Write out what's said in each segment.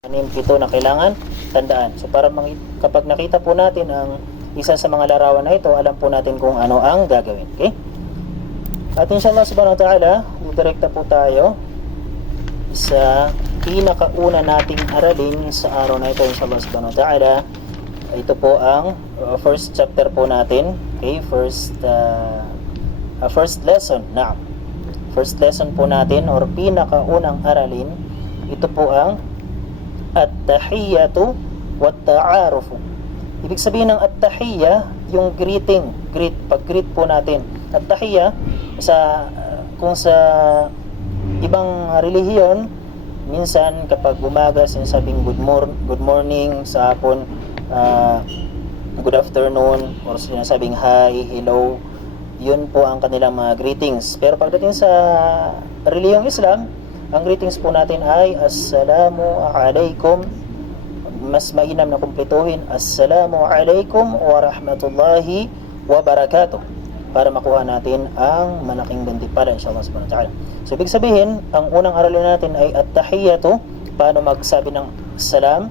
Ito na kailangan tandaan. So para kapag nakita po natin ang isa sa mga larawan na ito, alam po natin kung ano ang gagawin. Okay? At inshallah subhanahu wa ta'ala, didirekta po tayo sa pinakauna nating aralin sa araw na ito, inshallah subhanahu wa ta'ala. Ito po ang first chapter po natin. Okay? First lesson. First lesson po natin or pinakaunang aralin, ito po ang at-tahiyyatu wat-ta'arufu. Ibig sabihin ng at-tahiyya, yung pag-greet po natin. At-tahiyya, kung sa ibang relihiyon, minsan kapag umaga sinasabing good morning, sa hapon good afternoon, or sinasabing hi, hello. Yun po ang kanilang mga greetings. Pero pagdating sa relihiyong Islam, ang greetings po natin ay Assalamu alaikum. Mas mainam na kumpletuhin Assalamu alaikum wa rahmatullahi wa barakatuh, para makuha natin ang malaking gantimpala inshallah subhanahu wa ta'ala. So ibig sabihin, ang unang aralin natin ay at-tahiyyatu, paano magsabi ng salam,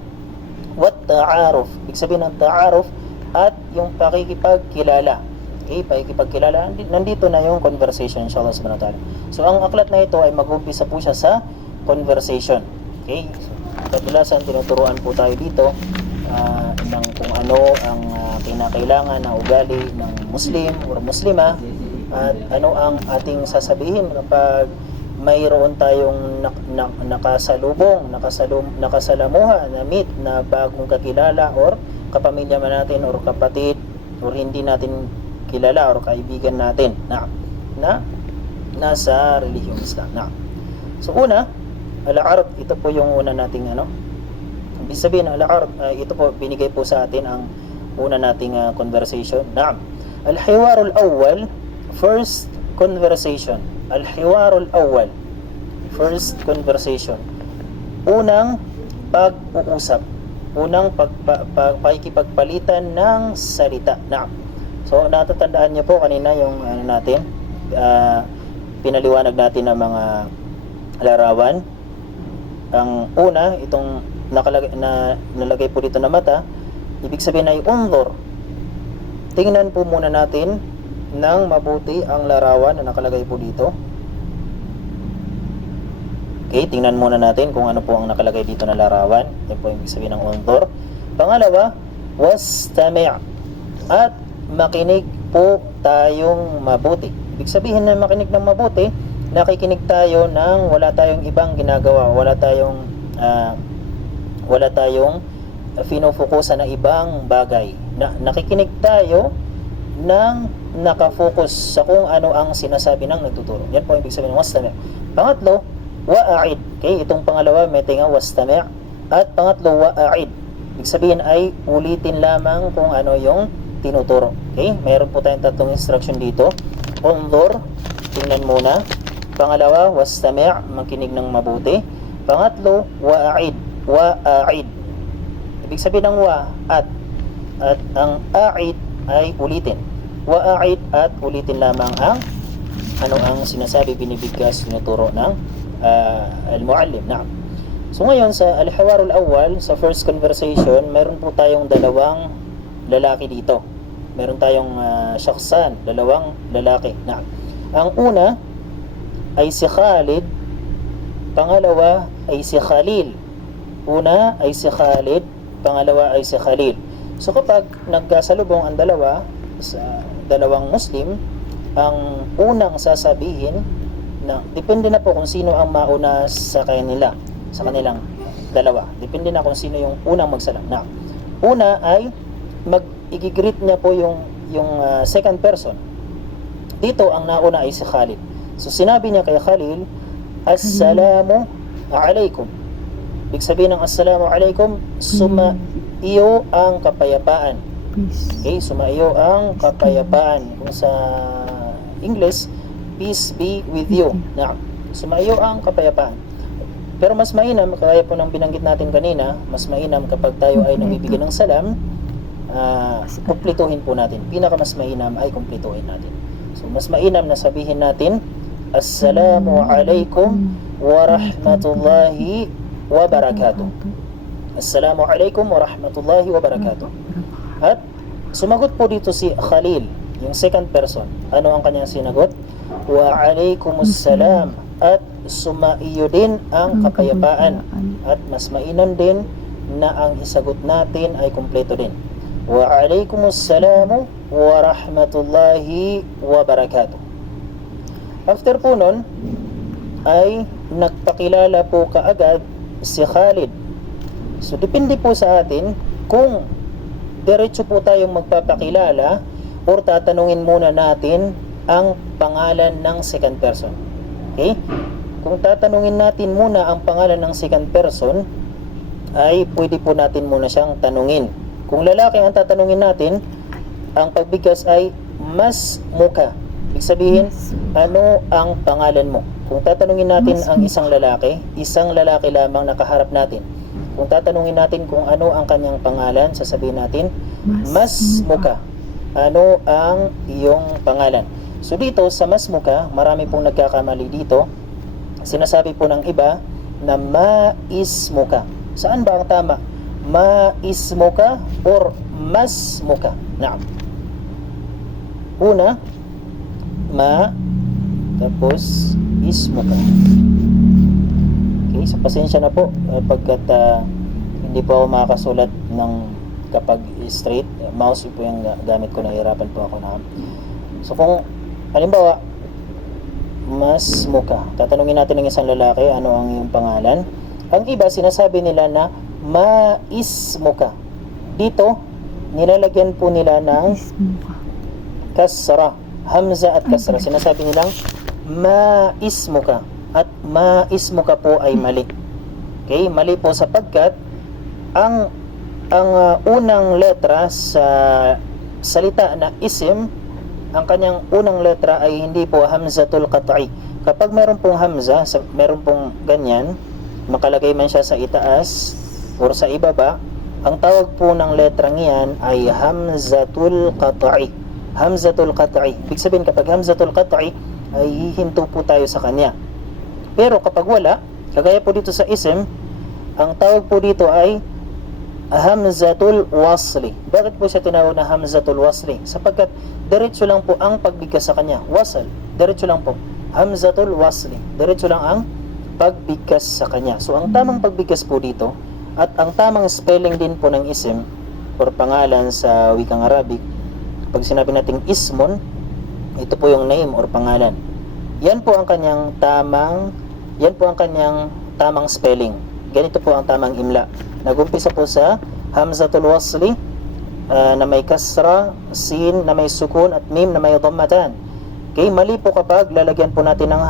wat-ta'aruf. Ibig sabihin ng ta'aruf at yung pakikipagkilala. Okay, pakikipagkilala, nandito na yung conversation inshallah subhanahu wa ta'ala. So ang aklat na ito ay mag-umpisa po siya sa conversation. Okay, so kadalasan tinuturuan po tayo dito ng kung ano ang kinakailangan na ugali ng Muslim o Muslima, at ano ang ating sasabihin kapag mayroon tayong nakasalamuha na meet na bagong kakilala or kapamilya man natin or kapatid or hindi natin kilala or kaibigan natin na nasa relihiyong Islam. So una, al-ard, ito po yung una nating ibig sabihin al-ard, ito po binigay po sa atin ang una nating conversation. Al-hiwarul awwal, first conversation. Al-hiwarul awwal, first conversation. Unang pag-uusap, unang pakikipagpalitan ng salita. So natatandaan niyo po kanina yung pinaliwanag natin ng mga larawan. Ang una, itong nalagay po dito na mata, ibig sabihin ay unzur. Tingnan po muna natin ng mabuti ang larawan na nakalagay po dito. Okay, tingnan muna natin kung ano po ang nakalagay dito na larawan. Yan po yung ibig sabihin ng unzur. Pangalawa, wastami', at makinig po tayong mabuti. Ibig sabihin na makinig ng mabuti, nakikinig tayo ng wala tayong ibang ginagawa, wala tayong fino-focusan na ibang bagay. Nakikinig tayo ng nakafocus sa kung ano ang sinasabi ng nagtuturo. Yan po yung ibig sabihin ng wastami'. Pangatlo, wa'a'id. Okay, itong pangalawa may tinga wastami', at pangatlo wa'a'id. Ibig sabihin ay ulitin lamang kung ano yung tinuturo. Okay, mayroon po tayong tatlong instruction dito. Unzur, tingnan muna. Pangalawa, wastami', makinig ng mabuti. Pangatlo, wa'a'id. Ibig sabihin ng at ang a'id ay ulitin. Wa'a'id, at ulitin lamang ang sinasabi, binibigkas, tinuturo ng al-muallim. So ngayon sa al-hiwarul awwal, sa first conversation, mayroon po tayong dalawang lalaki dito. Meron tayong shakhsan, dalawang lalaki. Ang una ay si Khalid, pangalawa ay si Khalil. Una ay si Khalid, pangalawa ay si Khalil. So kapag nagkasalubong ang dalawa sa dalawang Muslim, ang unang sasabihin depende na po kung sino ang mauna sa kanilang dalawa. Depende na kung sino yung unang magsalam. Una ay i-greet niya po yung second person. Dito ang nauna ay si Khalid. So sinabi niya kay Khalil, Assalamu alaikum. Ibig sabihin ng Assalamu alaikum, sumaiyo ang kapayapaan. Okay, sumaiyo ang kapayapaan. Kung sa English, peace be with you. Sumaiyo ang kapayapaan. Pero mas mainam, kaya po nang binanggit natin kanina, mas mainam kapag tayo ay namibigay ng salam, kumpletuhin po natin. Pinakamas mainam ay kumpletuhin natin. So mas mainam na sabihin natin Assalamu alaikum wa rahmatullahi wa barakatuh. Assalamualaikum warahmatullahi wabarakatuh. At sumagot po dito si Khalil, yung second person. Ano ang kanyang sinagot? Wa alaikumussalam. At sumaiyo din ang kapayapaan. At mas mainam din na ang isagot natin ay kumpleto din. Wa alaikumussalamu wa rahmatullahi wa barakatuh. After po nun, ay nagpakilala po kaagad si Khalid. So depende po sa atin kung diretso po tayong magpapakilala or tatanungin muna natin ang pangalan ng second person. Okay? Kung tatanungin natin muna ang pangalan ng second person, ay pwede po natin muna siyang tanungin. Kung lalaki ang tatanungin natin, ang pagbigkas ay mas muka. Ibig sabihin, ano ang pangalan mo? Kung tatanungin natin ang isang lalaki lamang nakaharap natin. Kung tatanungin natin kung ano ang kanyang pangalan, sasabihin natin, mas muka. Ano ang iyong pangalan? So dito sa mas muka, marami pong nagkakamali dito. Sinasabi po ng iba na maismuka. Saan ba ang tama? Maismuka or masmuka? Naam. Una, ma, tapos ismuka. Okay, so pasensya na po pagkat hindi po ako makakasulat ng kapag straight mouse po yung gamit ko, nahihirapan po ako na. So kung halimbawa mas muka, tatanungin natin ng isang lalaki ano ang iyong pangalan. Ang iba sinasabi nila na maismuka. Dito nilalagyan po nila ng kasra, hamza at kasra. Sinasabi nilang maismuka, at maismuka po ay mali. Okay, mali po sapagkat ang unang letra sa salita na isim, ang kanyang unang letra ay hindi po hamzatul qat'i. Kapag meron pong hamza, meron pong ganyan, makalagay man siya sa itaas o sa ibaba, ang tawag po ng letrang iyan ay hamzatul qat'i. Hamzatul qat'i. Ibig sabihin kapag hamzatul qat'i ay hihinto po tayo sa kanya. Pero kapag wala, kagaya po dito sa isim, ang tawag po dito ay hamzatul wasli. Bakit po siya tinawag na hamzatul wasli? Sapagkat diretso lang po ang pagbigkas sa kanya. Wasl, diretso lang po. Hamzatul wasli, diretso lang ang pagbigkas sa kanya. So ang tamang pagbigkas po dito at ang tamang spelling din po ng isim or pangalan sa wikang Arabic, pag sinabi nating ismun, ito po yung name or pangalan. Yan po ang kanyang tamang spelling. Ganito po ang tamang imla. Nagumpisa po sa hamzatul wasli na may kasra, sin na may sukun at mim na may dhammatan. Okay, mali po kapag lalagyan po natin ng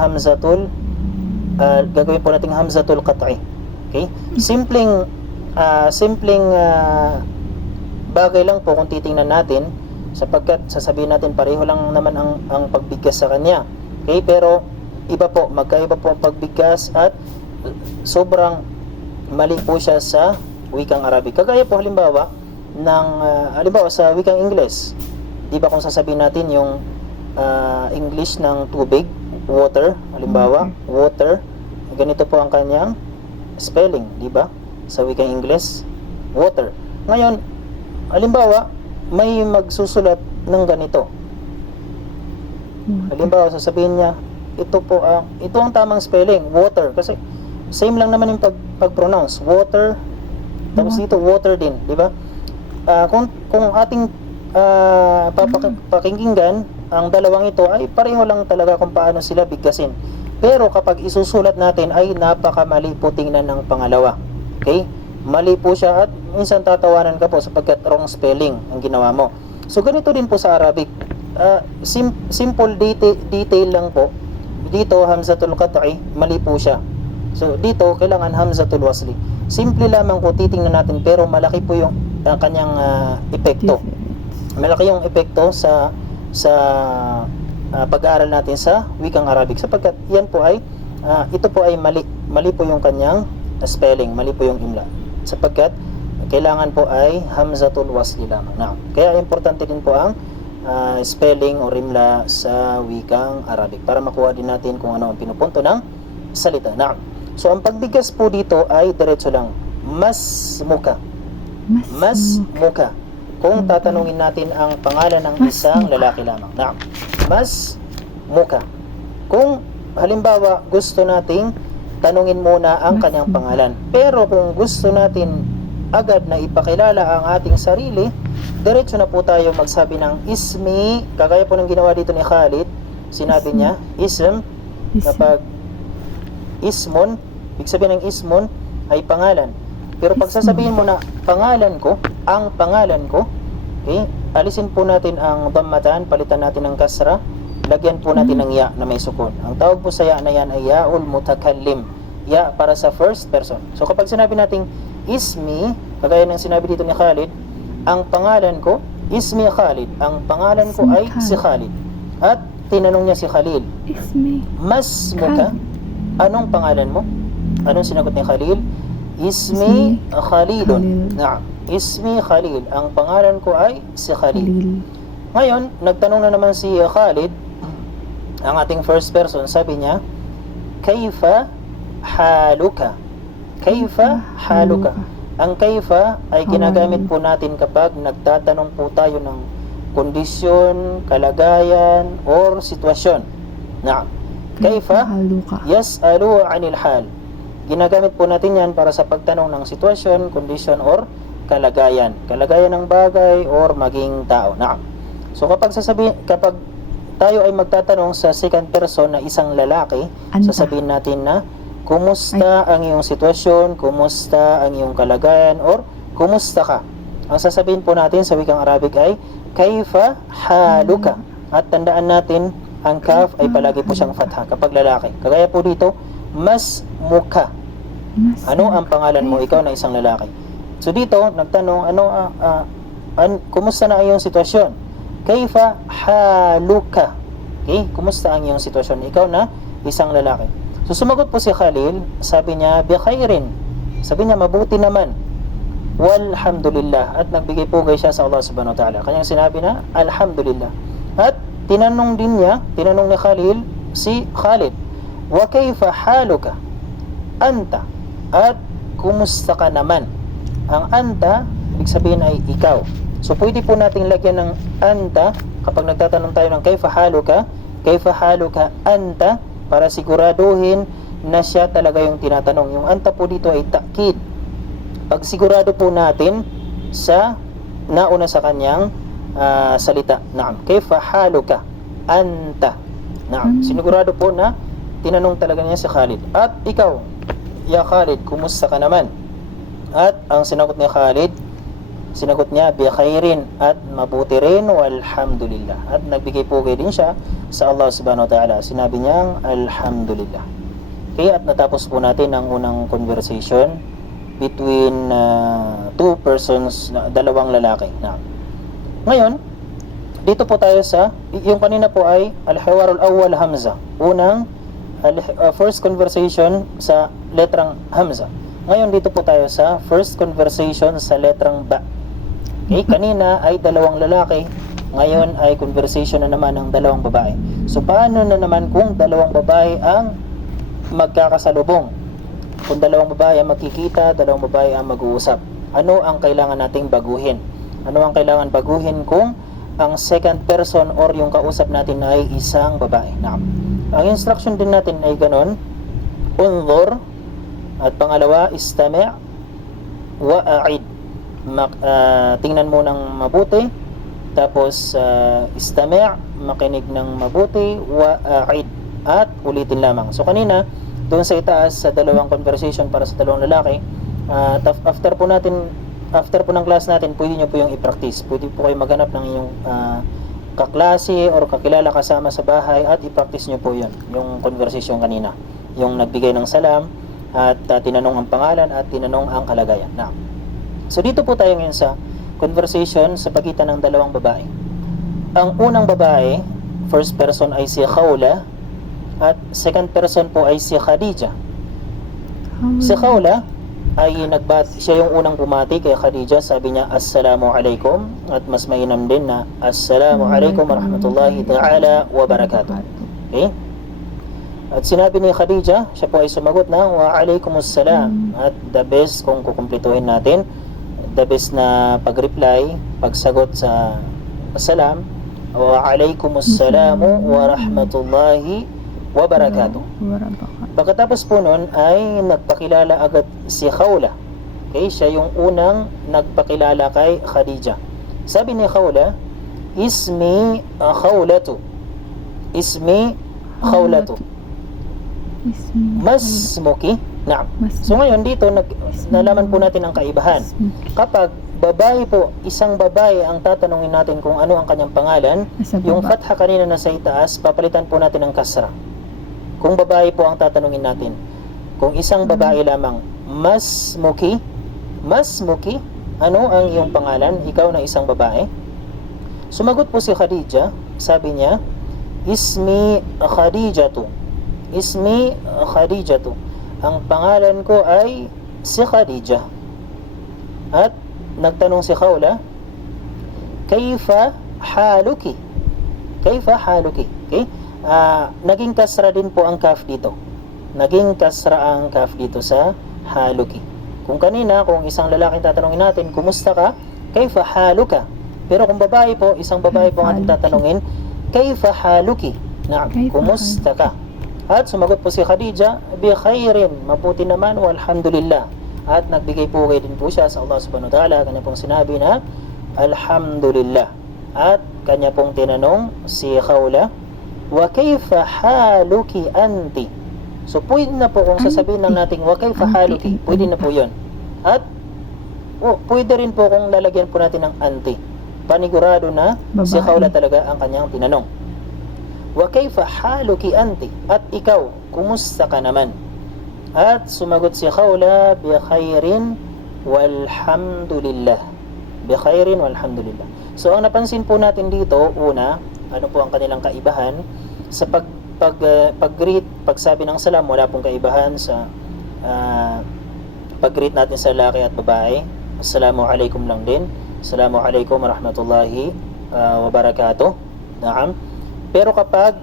gagawin po natin hamzatul qat'i. Okay? Simpleng bagay lang po kung titingnan natin, sapagkat sasabihin natin pareho lang naman ang pagbigkas sa kanya. Okay, pero magkaiba po ang pagbigkas at sobrang mali po siya sa wikang Arabic. Kagaya po halimbawa sa wikang Ingles. Di ba kung sasabihin natin yung English ng tubig, water, halimbawa, water, ganito po ang kanyang spelling, di ba? Sa wikang Ingles, water. Ngayon, halimbawa, may magsusulat ng ganito. Halimbawa, sasabihin niya, ito ang tamang spelling, water, kasi same lang naman yung pag-pronounce, water, tapos dito water din, di ba? Kung ating pakinggan, ang dalawang ito ay pareho lang talaga kung paano sila bigkasin. Pero kapag isusulat natin ay napakamali po tingnan ng pangalawa. Okay? Mali po siya at minsan tatawanan ka po sapagkat wrong spelling ang ginawa mo. So ganito din po sa Arabic. Simple detail lang po. Dito hamzatul qat'i, mali po siya. So dito kailangan hamzatul wasli. Simple lamang po titingnan natin, pero malaki po yung kanyang epekto. Malaki yung epekto sa pag-aaral natin sa wikang Arabic, sapagkat yan po ay ito po ay mali po yung kanyang spelling, mali po yung imla, sapagkat kailangan po ay hamzatul wasli lamang. Kaya importante din po ang spelling o imla sa wikang Arabic para makuha din natin kung ano ang pinupunto ng salita. So ang pagbigkas po dito ay diretso lang, masmuka. Mas. Masmuka. Kung tatanungin natin ang pangalan ng isang lalaki lamang. Naam. Masmuka. Kung halimbawa gusto nating tanungin muna ang kanyang pangalan. Pero kung gusto natin agad na ipakilala ang ating sarili, diretso na po tayo magsabi ng ismi. Kagaya po ng ginawa dito ni Khalid. Sinabi niya, ism. Kapag ismon, ibig sabihin ng ismon ay pangalan. Pero pag sasabihin mo na pangalan ko, ang pangalan ko, okay, alisin po natin ang dhammatan, palitan natin ng kasra, lagyan po natin ng ya na may sukun. Ang tawag po sa ya na yan ay yaul mutakallim. Ya para sa first person. So kapag sinabi nating ismi, kagaya ng sinabi dito ni Khalid, ang pangalan ko, ismi Khalid. Ang pangalan ko ay si Khalid. At tinanong niya si Khalil, Ismi. masmuka, anong pangalan mo? Anong sinagot ni Khalil? Ismi Khalilun. Naam. Ismi Khalil. Ang pangalan ko ay si Khalil. Ngayon, nagtanong na naman si Khalid, ang ating first person, sabi niya, Kaifa haluka? Kaifa haluka? Ang kaifa ay ginagamit po natin kapag nagtatanong po tayo ng kondisyon, kalagayan, or sitwasyon. Naam. Kaifa yas'alu 'anil hal. Ginagamit po natin yan para sa pagtanong ng sitwasyon, kondisyon, or kalagayan. Kalagayan ng bagay or maging tao. Naam. So kapag tayo ay magtatanong sa second person na isang lalaki, sasabihin natin na kumusta ang iyong sitwasyon, kumusta ang iyong kalagayan, or kumusta ka. Ang sasabihin po natin sa wikang Arabic ay kaifa haluka. At tandaan natin, ang kaf ay palagi po siyang fatha kapag lalaki. Kagaya po dito, masmuka. Ano ang pangalan mo, ikaw na isang lalaki? So dito, nagtanong, kumusta na ang iyong sitwasyon? Kaifa haluka? Okay, kumusta ang iyong sitwasyon? Ikaw na isang lalaki. So sumagot po si Khalil, sabi niya, bi khairin. Sabi niya, mabuti naman. Walhamdulillah. At nagbigay pugay siya sa Allah subhanahu wa ta'ala. Kanyang sinabi na, alhamdulillah. At tinanong ni Khalil si Khalid, wa kaifa haluka? Anta. At kumusta ka naman? Ang anta, ibig sabihin ay ikaw. So pwede po nating lagyan ng anta kapag nagtatanong tayo ng kaifa haluka anta, para siguraduhin na siya talaga yung tinatanong. Yung anta po dito ay ta'kid. Pag sigurado po natin sa nauna sa kanyang salita. Naam. Kaifa haluka anta. Naam. Sinigurado po na tinanong talaga niya si Khalid. At ikaw, ya Khalid, kumusta ka naman? At ang sinagot ni Khalid, sinagot niya, bi khairin, at mabuti rin, walhamdulillah. At nagbigay pugay din siya sa Allah subhanahu wa ta'ala. Sinabi niyang, alhamdulillah. Kaya at natapos po natin ang unang conversation between two persons, dalawang lalaki. Ngayon, dito po tayo sa, yung kanina po ay al-hiwarul awwal hamza. First conversation sa letrang hamza. Ngayon dito po tayo sa first conversation sa letrang ba. Okay, kanina ay dalawang lalaki, ngayon ay conversation na naman ng dalawang babae. So paano na naman kung dalawang babae ang magkakasalubong? Kung dalawang babae ang magkikita, dalawang babae ang mag-uusap. Ano ang kailangan nating baguhin? Ano ang kailangan baguhin kung ang second person or yung kausap natin ay isang babae? Ang instruction din natin ay ganon, unzur, at pangalawa, istami' wa a'id. Tingnan mo ng mabuti, tapos istami', makinig ng mabuti, wa a'id, at ulitin lamang. So kanina, doon sa itaas sa dalawang conversation para sa dalawang lalaki, after po ng class natin, pwede nyo po yung i-practice. Pwede po kayo maghanap ng inyong kaklase or kakilala kasama sa bahay at i-practice nyo po yun, yung conversation kanina, yung nagbigay ng salam at tinanong ang pangalan at tinanong ang kalagayan. So dito po tayo ngayon sa conversation sa pagitan ng dalawang babae. Ang unang babae, first person ay si Khawla, at second person po ay si Khadija. Si Khawla ay siya yung unang bumati kay Khadija, sabi niya assalamu alaikum, at mas mainam din na assalamu alaikum warahmatullahi ta'ala wa barakatuh. Okay? At sinabi ni Khadija, siya po ay sumagot na wa alaikumussalam. At the best, kung kukumplituhin natin, the best na pag-reply, pagsagot sa salam, wa alaikumussalamu wa rahmatullahi wa barakatuh. Pagkatapos po nun ay nagpakilala agad si Khawla. Okay, siya yung unang nagpakilala kay Khadija. Sabi ni Khawla, ismi Khawlatu. Ismi Khawlatu. Masmuki. Naam. So ngayon dito nalaman po natin ang kaibahan. Kapag babae po, isang babae ang tatanungin natin kung ano ang kanyang pangalan, yung fatha kanina na sa itaas, papalitan po natin ng kasra. Kung babae po ang tatanungin natin, kung isang babae lamang, Masmuki, Masmuki, ano ang iyong pangalan? Ikaw na isang babae. Sumagot po si Khadija, sabi niya, Ismi Khadijatu. Ismi Khadijatu. Ang pangalan ko ay si Khadija. At nagtanong si Khawla, Kaifa haluki? Kaifa haluki? Okay? Naging kasra din po ang kaf dito. Naging kasra ang kaf dito sa haluki. Kung kanina, kung isang lalaking tatanungin natin, kumusta ka? Kaifa haluka? Pero kung babae po, isang babae po ang ating tatanungin, Kaifa haluki? Na, kumusta ka? At sumagot po si Khadija, bi khairin, mabuti naman, walhamdulillah. At nagbigay po din po siya sa Allah subhanahu wa ta'ala, kanya pong sinabi na, alhamdulillah. At kanya pong tinanong si Khawla, wa kaifa haluki anti? So pwede na po kung sasabihin lang natin, wa kaifa haluki, pwede na po yun. At pwede rin po kung lalagyan po natin ng anti. Panigurado na si Khawla talaga ang kanyang tinanong. Wa kaifa haluki anti? At ikaw, kumusta ka naman? At sumagot si Khawla, bi khairin walhamdulillah. Bi khairin walhamdulillah. So ang napansin po natin dito, una, ano po ang kanilang kaibahan? Sa pag-greet, pagsabi ng salam, wala pong kaibahan sa pag-greet natin sa lalaki at babae. Assalamu alaikum lang din. Assalamu alaikum warahmatullahi wabarakatuh. Naam. Pero kapag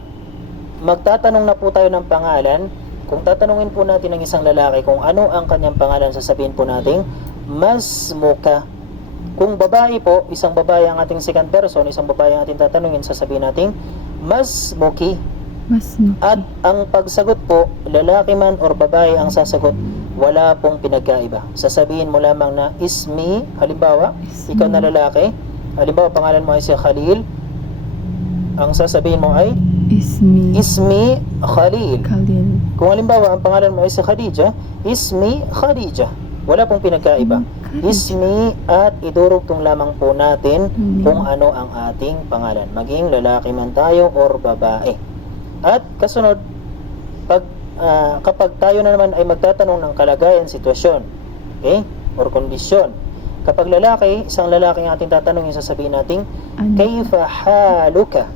magtatanong na po tayo ng pangalan, kung tatanungin po natin ng isang lalaki kung ano ang kanyang pangalan, sasabihin po natin, Masmuka. Kung babae po, isang babae ang ating second person, isang babae ang ating tatanungin, sasabihin natin, Masmuki. At ang pagsagot po, lalaki man or babae ang sasagot, wala pong pinagkaiba. Sasabihin mo lamang na, Ismi, halimbawa, ikaw na lalaki, halimbawa pangalan mo ay si Khalil, ang sasabihin mo ay Ismi Khalil. Kung halimbawa ang pangalan mo ay si Khadija, Ismi Khadija. Wala pong pinagkaiba. Ismi at idurugtong lamang po natin kung ano ang ating pangalan. Maging lalaki man tayo or babae. At kasunod, kapag tayo na naman ay magtatanong ng kalagayan, sitwasyon, okay, or kondisyon. Kapag lalaki, isang lalaki ang ating tatanungin, sasabihin natin, Kaifa haluka?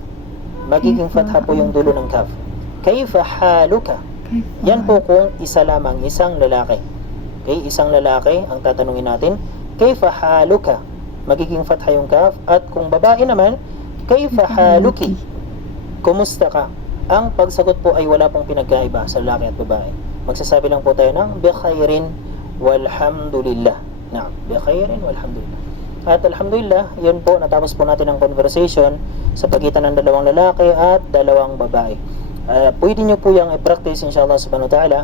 Magiging fatha po yung dulo ng kaf. Kaifa haluka? Yan po kung isa lamang, isang lalaki. Okay, isang lalaki ang tatanungin natin, Kaifa haluka? Magiging fatha yung kaf. At kung babae naman, Kaifa haluki? Kumusta ka? Ang pagsagot po ay wala pong pinagkaiba sa lalaki at babae. Magsasabi lang po tayo ng bi khairin walhamdulillah. Naam, bi khairin walhamdulillah. At alhamdulillah, yun po, natapos po natin ang conversation sa pagitan ng dalawang lalaki at dalawang babae. Pwede nyo po yung i-practice inshallah subhanahu wa ta'ala.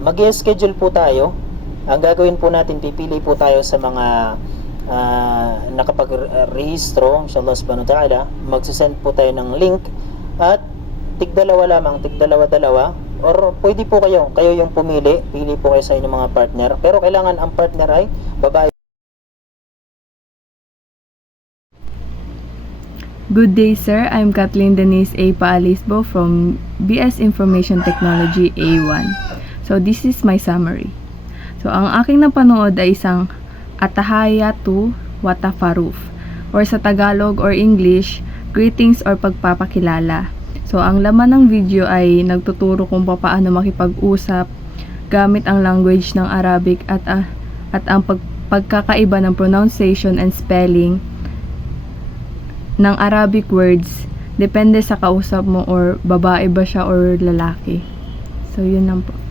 Mag-schedule po tayo. Ang gagawin po natin, pipili po tayo sa mga nakapag-rehistro inshallah subhanahu wa ta'ala. Magsasend po tayo ng link at tigdalawa lamang, tigdalawa-dalawa, or pwede po kayo yung pumili, pili po kayo sa inyong mga partner, pero kailangan ang partner ay babae. Good day, sir. I'm Kathleen Denise A. Paalisbo from BS Information Technology A1. So, this is my summary. So, ang aking napanood ay isang Atahayatu Watafaruf, or sa Tagalog or English, greetings or pagpapakilala. So, ang laman ng video ay nagtuturo kung paano makipag-usap gamit ang language ng Arabic at ang pagkakaiba ng pronunciation and spelling ng Arabic words depende sa kausap mo or babae ba siya or lalaki. So, yun lang po.